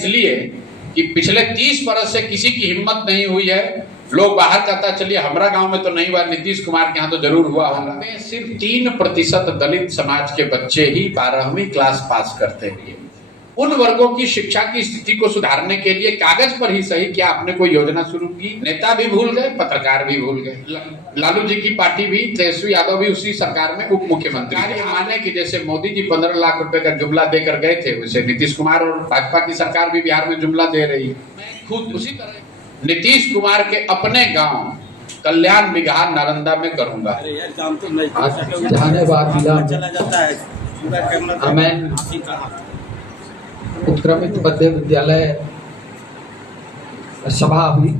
इसलिए कि पिछले 30 बरस से किसी की हिम्मत नहीं हुई है। लोग बाहर कहता चलिए हमारा गांव में तो नहीं हुआ, नीतीश कुमार के यहाँ तो जरूर हुआ होगा। में सिर्फ 3% दलित समाज के बच्चे ही 12वीं क्लास पास करते हैं। उन वर्गों की शिक्षा की स्थिति को सुधारने के लिए कागज पर ही सही क्या आपने कोई योजना शुरू की? नेता भी भूल गए, पत्रकार भी भूल गए। लालू जी की पार्टी भी, तेजस्वी यादव भी उसी सरकार में उप मुख्यमंत्री। ये माने कि जैसे मोदी जी 15 लाख रुपए का जुमला देकर गए थे, वैसे नीतीश कुमार और भाजपा की सरकार भी बिहार में जुमला दे रही है। खुद उसी तरह नीतीश कुमार के अपने गांव कल्याण बिगहा नालंदा में करूंगा। जहानाबाद जिला में उत्क्रमित मध्य विद्यालय सभा हुई,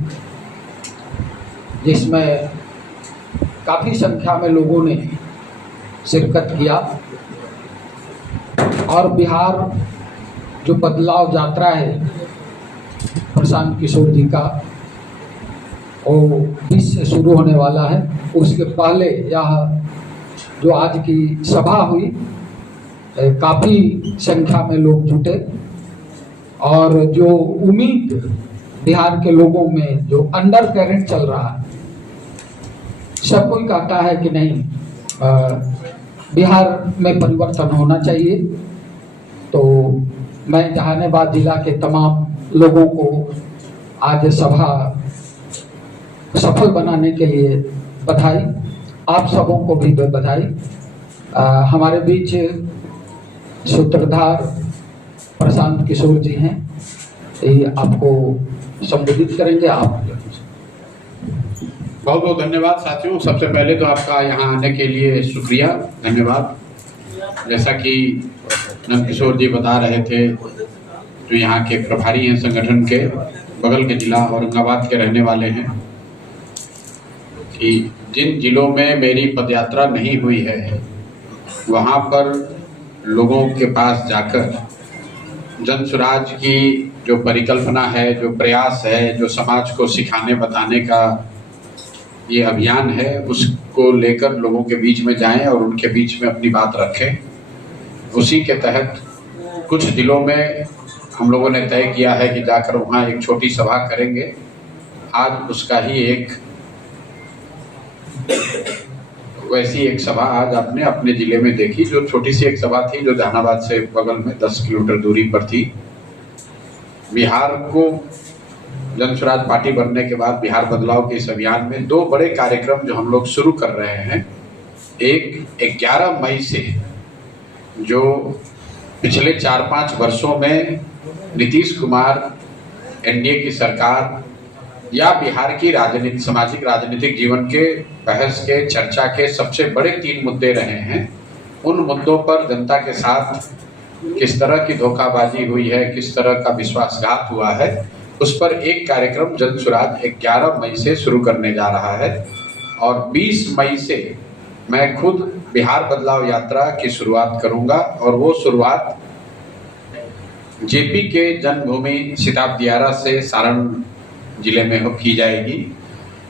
जिसमें काफी संख्या में लोगों ने शिरकत किया और बिहार जो बदलाव यात्रा है प्रशांत किशोर जी का, वो 20 से शुरू होने वाला है। उसके पहले यह जो आज की सभा हुई, काफ़ी संख्या में लोग जुटे और जो उम्मीद बिहार के लोगों में जो अंडर करंट चल रहा है, सब कोई कहता है कि नहीं बिहार में परिवर्तन होना चाहिए। तो मैं जहानाबाद जिला के तमाम लोगों को आज सभा सफल बनाने के लिए बधाई, आप सबों को भी बधाई। हमारे बीच सूत्रधार प्रशांत किशोर जी हैं, ये आपको संबोधित करेंगे। आप बहुत बहुत धन्यवाद साथियों। सबसे पहले तो आपका यहाँ आने के लिए शुक्रिया, धन्यवाद। जैसा कि नंदकिशोर जी बता रहे थे, जो यहाँ के प्रभारी हैं संगठन के, बगल के जिला औरंगाबाद के रहने वाले हैं, कि जिन जिलों में मेरी पदयात्रा नहीं हुई है वहाँ पर लोगों के पास जाकर जन स्वराज की जो परिकल्पना है, जो प्रयास है, जो समाज को सिखाने बताने का ये अभियान है, उसको लेकर लोगों के बीच में जाएं और उनके बीच में अपनी बात रखें। उसी के तहत कुछ जिलों में हम लोगों ने तय किया है कि जाकर वहाँ एक छोटी सभा करेंगे। आज उसका ही एक वैसी एक सभा आज आपने अपने जिले में देखी, जो छोटी सी एक सभा थी, जो जहानाबाद से बगल में 10 किलोमीटर दूरी पर थी। बिहार को जन स्वराज पार्टी बनने के बाद बिहार बदलाव के इस अभियान में 2 बड़े कार्यक्रम जो हम लोग शुरू कर रहे हैं। एक 11 मई से, जो पिछले 4-5 वर्षों में नीतीश कुमार, एनडीए की सरकार या बिहार की सामाजिक राजनीतिक जीवन के बहस के, चर्चा के सबसे बड़े 3 मुद्दे रहे हैं। उन मुद्दों पर जनता के साथ किस तरह की धोखाबाजी हुई है, किस तरह का विश्वासघात हुआ है, उस पर एक कार्यक्रम जन स्वराज 11 मई से शुरू करने जा रहा है। और 20 मई से मैं खुद बिहार बदलाव यात्रा की शुरुआत करूंगा, और वो शुरुआत जेपी के जन्मभूमि सिताब दियारा से सारण जिले में की जाएगी।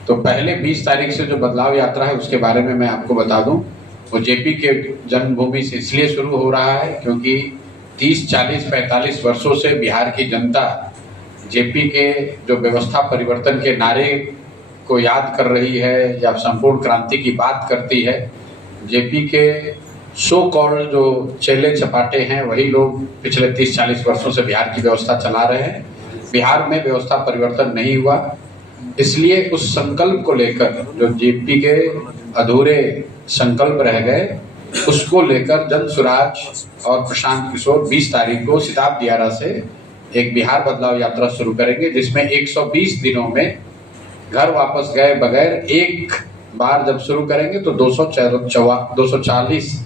तो पहले 20 तारीख से जो बदलाव यात्रा है उसके बारे में मैं आपको बता दूं। वो जेपी के जन्मभूमि से इसलिए शुरू हो रहा है क्योंकि 30, 40, 45 वर्षों से बिहार की जनता जेपी के जो व्यवस्था परिवर्तन के नारे को याद कर रही है या संपूर्ण क्रांति की बात करती है। जेपी के सो कॉल्ड जो चेले चपाटे हैं, वही लोग पिछले 30-40 वर्षों से बिहार की व्यवस्था चला रहे हैं। बिहार में व्यवस्था परिवर्तन नहीं हुआ, इसलिए उस संकल्प को लेकर जो जेपी के अधूरे संकल्प रह गए, उसको लेकर जन स्वराज और प्रशांत किशोर 20 तारीख को सिताब दियारा से एक बिहार बदलाव यात्रा शुरू करेंगे, जिसमें 120 दिनों में घर वापस गए बगैर एक बार जब शुरू करेंगे तो 240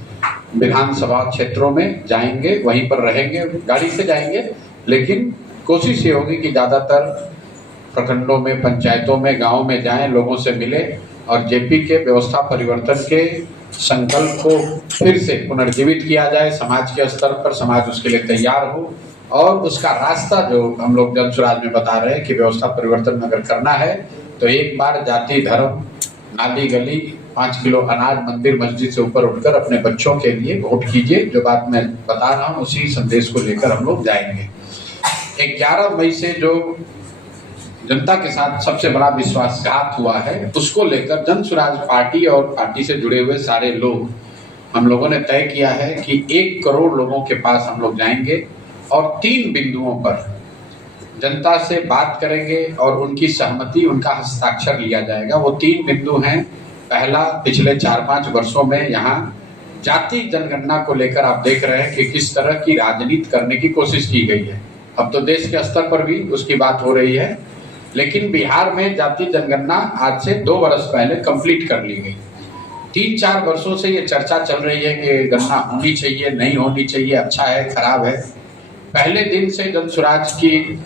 विधानसभा क्षेत्रों में जाएंगे, वहीं पर रहेंगे, गाड़ी से जाएंगे, लेकिन कोशिश ये होगी कि ज़्यादातर प्रखंडों में, पंचायतों में, गाँव में जाएं, लोगों से मिले और जेपी के व्यवस्था परिवर्तन के संकल्प को फिर से पुनर्जीवित किया जाए। समाज के स्तर पर समाज उसके लिए तैयार हो और उसका रास्ता जो हम लोग जन स्वराज में बता रहे हैं कि व्यवस्था परिवर्तन अगर करना है तो एक बार जाति, धर्म, नाली गली, 5 किलो अनाज, मंदिर मस्जिद से ऊपर उठकर अपने बच्चों के लिए वोट कीजिए। जो बात मैं बता रहा हूँ उसी संदेश को लेकर हम लोग जाएंगे। 11 मई से जो जनता के साथ सबसे बड़ा विश्वासघात हुआ है, उसको लेकर जन स्वराज पार्टी और पार्टी से जुड़े हुए सारे लोग, हम लोगों ने तय किया है कि 1 करोड़ लोगों के पास हम लोग जाएंगे और 3 बिंदुओं पर जनता से बात करेंगे और उनकी सहमति, उनका हस्ताक्षर लिया जाएगा। वो 3 बिंदु हैं। पहला, पिछले 4-5 वर्षों में यहाँ जाति जनगणना को लेकर आप देख रहे हैं कि किस तरह की राजनीति करने की कोशिश की गई है। अब तो देश के स्तर पर भी उसकी बात हो रही है, लेकिन बिहार में जाति जनगणना आज से 2 वर्ष पहले कंप्लीट कर ली गई। 3-4 वर्षों से ये चर्चा चल रही है कि गणना होनी चाहिए, नहीं होनी चाहिए, अच्छा है, खराब है। पहले दिन से जन स्वराज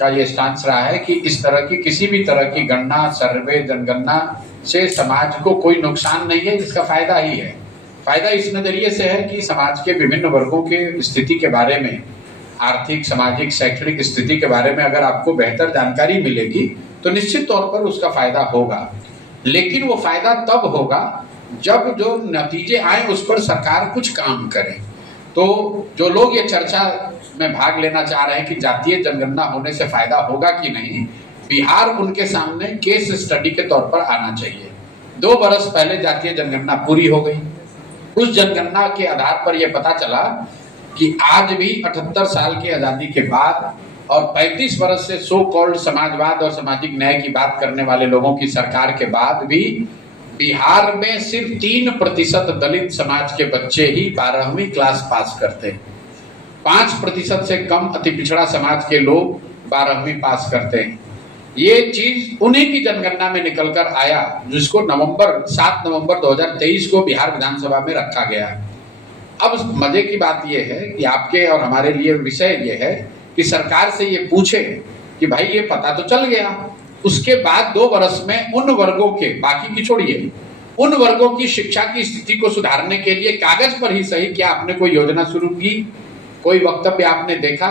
का ये स्टांस रहा है कि इस तरह की किसी भी तरह की गणना, सर्वे, जनगणना से समाज को कोई नुकसान नहीं है, इसका फायदा ही है। फायदा इस नजरिए से है कि समाज के विभिन्न वर्गों के स्थिति के बारे में, आर्थिक, सामाजिक, शैक्षणिक स्थिति के बारे में अगर आपको बेहतर जानकारी मिलेगी तो निश्चित तौर पर उसका फायदा होगा। लेकिन वो फायदा तब होगा जब जो नतीजे आए उस पर सरकार कुछ काम करे। तो जो लोग ये चर्चा में भाग लेना चाह रहे हैं कि जातीय जनगणना होने से फायदा होगा कि नहीं, बिहार उनके सामने केस स्टडी के तौर पर आना चाहिए। 2 वर्ष पहले जातीय जनगणना पूरी हो गई। उस जनगणना के आधार पर यह पता चला कि आज भी 78 साल की आजादी के बाद और 35 वर्ष से सो कॉल्ड समाजवाद और सामाजिक न्याय की बात करने वाले लोगों की सरकार के बाद भी बिहार में सिर्फ 3% दलित समाज के बच्चे ही 12वीं क्लास पास करते हैं। 5% से कम अति पिछड़ा समाज के लोग 12वीं पास करते हैं। ये चीज उन्हीं की जनगणना में निकलकर आया, जिसको 7 नवंबर 2023 को बिहार विधानसभा में रखा गया। अब मजे की बात यह है कि आपके और हमारे लिए विषय यह है कि सरकार से ये पूछे कि भाई ये पता तो चल गया, उसके बाद 2 वर्ष में उन वर्गों के, बाकी की छोड़िए, उन वर्गों की शिक्षा की स्थिति को सुधारने के लिए कागज पर ही सही क्या आपने कोई योजना शुरू की, कोई वक्तव्य आपने देखा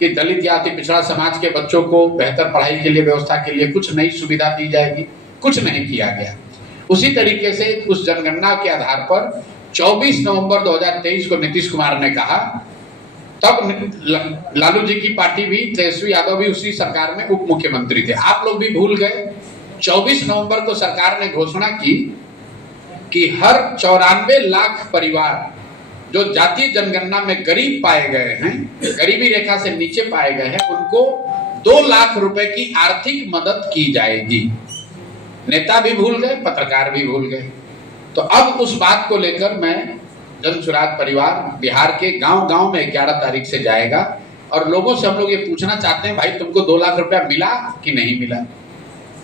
कि दलित या अति पिछड़ा समाज के बच्चों को बेहतर पढ़ाई के लिए, व्यवस्था के लिए कुछ नई सुविधा दी जाएगी? कुछ नहीं किया गया। उसी तरीके से उस जनगणना के आधार पर 24 नवंबर 2023 को नीतीश कुमार ने कहा, तब लालू जी की पार्टी भी, तेजस्वी यादव भी उसी सरकार में उप मुख्यमंत्री थे। आप लोग भी भूल गए। 24 नवंबर को सरकार ने घोषणा की कि हर 94 लाख परिवार जो जातीय जनगणना में गरीब पाए गए हैं, गरीबी रेखा से नीचे पाए गए हैं, उनको 2 लाख रुपए की आर्थिक मदद की जाएगी। नेता भी भूल गए, पत्रकार भी भूल गए। तो अब उस बात को लेकर मैं जन स्वराज परिवार बिहार के गांव-गांव में 11 तारीख से जाएगा और लोगों से हम लोग ये पूछना चाहते हैं, भाई तुमको 2 लाख रुपया मिला कि नहीं मिला?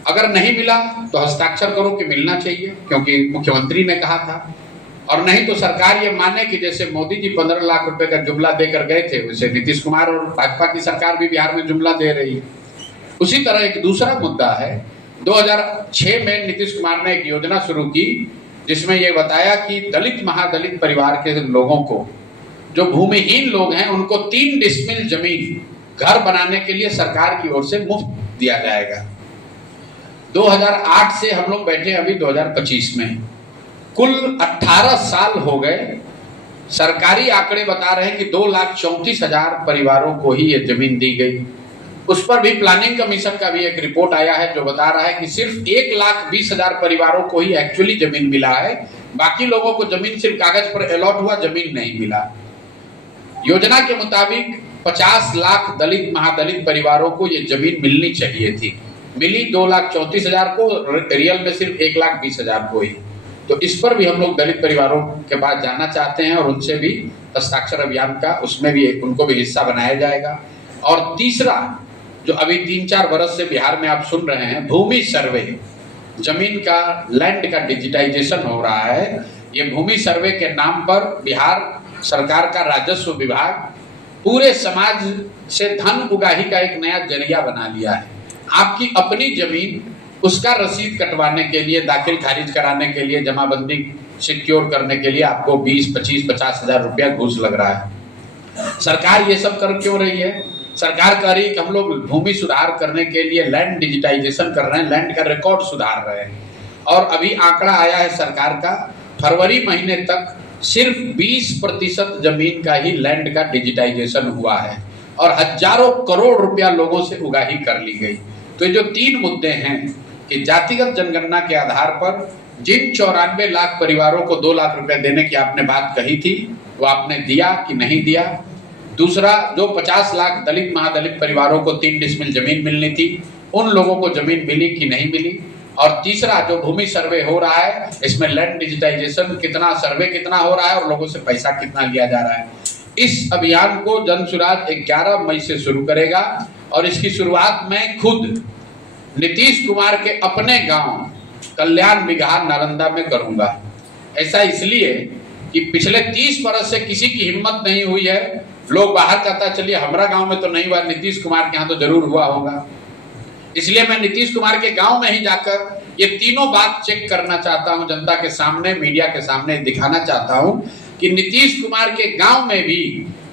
अगर नहीं मिला तो हस्ताक्षर करो कि मिलना चाहिए, क्योंकि मुख्यमंत्री ने कहा था। और नहीं तो सरकार ये माने कि जैसे मोदी जी 15 लाख रुपए का जुमला देकर गए थे, वैसे नीतीश कुमार और भाजपा की सरकार भी बिहार में जुमला दे रही है। उसी तरह एक दूसरा मुद्दा है, 2006 में नीतीश कुमार ने एक योजना शुरू की जिसमें यह बताया कि दलित महादलित परिवार के लोगों को, जो भूमिहीन लोग हैं, उनको 3 डिसमिल जमीन घर बनाने के लिए सरकार की ओर से मुफ्त दिया जाएगा। 2008 से हम लोग बैठे अभी 2025 में, कुल 18 साल हो गए। सरकारी आंकड़े बता रहे हैं कि 2,34,000 परिवारों को ही ये जमीन दी गई। उस पर भी प्लानिंग कमीशन का भी एक रिपोर्ट आया है जो बता रहा है कि सिर्फ 1,20,000 परिवारों को ही एक्चुअली जमीन मिला है, बाकी लोगों को जमीन सिर्फ कागज पर अलॉट हुआ, जमीन नहीं मिला। योजना के मुताबिक 50 लाख दलित महादलित परिवारों को ये जमीन मिलनी चाहिए थी, मिली 2,34,000 को, रियल में सिर्फ 1,20,000 को ही। तो इस पर भी हम लोग दलित परिवारों के पास जाना चाहते हैं और उनसे भी हस्ताक्षर अभियान का, उसमें भी उनको भी हिस्सा बनाया जाएगा। और तीसरा, जो अभी 3-4 बरस से बिहार में आप सुन रहे हैं, भूमि सर्वे, जमीन का, लैंड का डिजिटाइजेशन हो रहा है। ये भूमि सर्वे के नाम पर बिहार सरकार का राजस्व विभाग पूरे समाज से धन उगाही का एक नया जरिया बना लिया है। आपकी अपनी जमीन, उसका रसीद कटवाने के लिए, दाखिल खारिज कराने के लिए, जमाबंदी सिक्योर करने के लिए आपको 20, 25, 50 हजार रुपया घूस लग रहा है। सरकार ये सब कर क्यों रही है? सरकार कह रही है कि हम लोग भूमि सुधार करने के लिए लैंड डिजिटाइजेशन कर रहे हैं, लैंड का रिकॉर्ड सुधार रहे हैं। और अभी आंकड़ा आया है सरकार का, फरवरी महीने तक सिर्फ 20% जमीन का ही लैंड का डिजिटाइजेशन हुआ है। और हजारों करोड़ रुपया लोगों से उगाही कर ली गई। तो ये जो 3 मुद्दे हैं कि जातिगत जनगणना के आधार पर जिन 94 लाख परिवारों को 2 लाख रुपए देने की आपने बात कही थी, वो आपने दिया कि नहीं दिया। दूसरा, जो 50 लाख दलित महादलित परिवारों को 3 डिसमिल जमीन मिलनी थी, उन लोगों को जमीन मिली कि नहीं मिली। और तीसरा, जो भूमि सर्वे हो रहा है, इसमें लैंड डिजिटाइजेशन कितना, सर्वे कितना हो रहा है और लोगों से पैसा कितना लिया जा रहा है। इस अभियान को जन सुराज 11 मई से शुरू करेगा और इसकी शुरुआत मैं खुद नीतीश कुमार के अपने गांव कल्याण बिगहा नालंदा में करूंगा। ऐसा इसलिए कि पिछले 30 बरस से किसी की हिम्मत नहीं हुई है। लोग बाहर कहता चलिए हमारा गांव में तो नहीं हुआ, नीतीश कुमार के यहाँ तो जरूर हुआ होगा। इसलिए मैं नीतीश कुमार के गांव में ही जाकर ये तीनों बात चेक करना चाहता हूं, जनता के सामने, मीडिया के सामने दिखाना चाहता हूं कि नीतीश कुमार के गांव में भी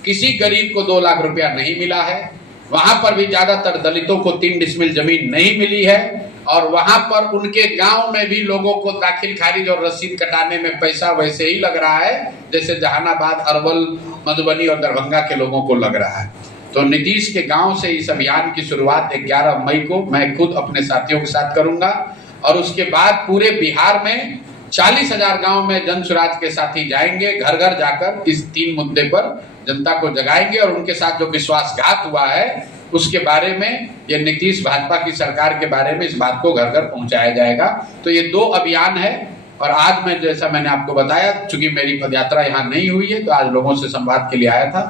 किसी गरीब को 2 लाख रुपया नहीं मिला है। वहां पर भी ज्यादातर दलितों को 3 डिसमिल जमीन नहीं मिली है और वहां पर उनके गांव में भी लोगों को दाखिल खारिज और रसीद कटाने में पैसा वैसे ही लग रहा है जैसे जहानाबाद, अरवल, मधुबनी और दरभंगा के लोगों को लग रहा है। तो नीतीश के गांव से इस अभियान की शुरुआत 11 मई को मैं खुद अपने साथियों के साथ करूंगा और उसके बाद पूरे बिहार में 40,000 गांव में जन सुराज के साथी जाएंगे, घर घर जाकर इस 3 मुद्दे पर जनता को जगाएंगे और उनके साथ जो विश्वासघात हुआ है उसके बारे में, ये नीतीश भाजपा की सरकार के बारे में इस बात को घर घर पहुंचाया जाएगा। तो ये 2 अभियान है और आज मैं, जैसा मैंने आपको बताया, चूंकि मेरी पदयात्रा यहाँ नहीं हुई है तो आज लोगों से संवाद के लिए आया था।